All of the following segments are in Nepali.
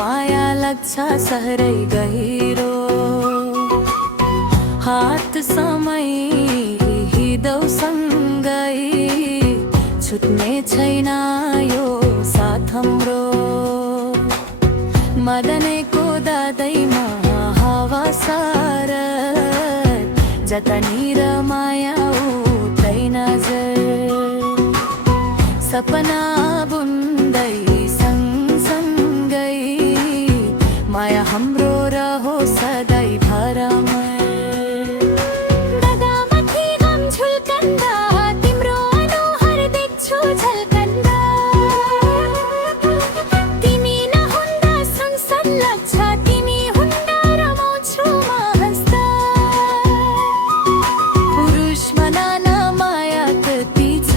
माया लाग्छ सहरै गहिरो हात समय हिँडौ सँगै छुट्ने छैन यो साथ हाम्रो मदनको दादैमा हावा सार जतानिर माया उतै नजर सपना बुन्दै सँगसँगै माया हाम्रो रहो सधैँ भरमर डगामाथि घाम झुल्कन्दा तिम्रो अनुहार देख्छु झल्कन्दा तिमी नहुँदा संसार लाग्छ तिमी हुँदा रमाउँछु म हाँस्दा पुरुष बनान माया कति छ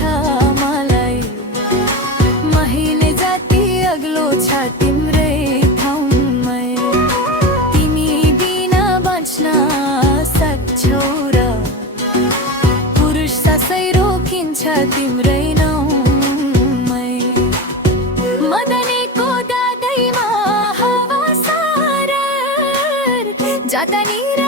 मलाई महिले जति अग्लो छ तिम्रै ठाउँमै तिमी बिना बच्न सक्छौ र पुरुष सासै रोकिन्छ तिम्रै नाउँमै मदनको दादैमा हावा सार जतानिर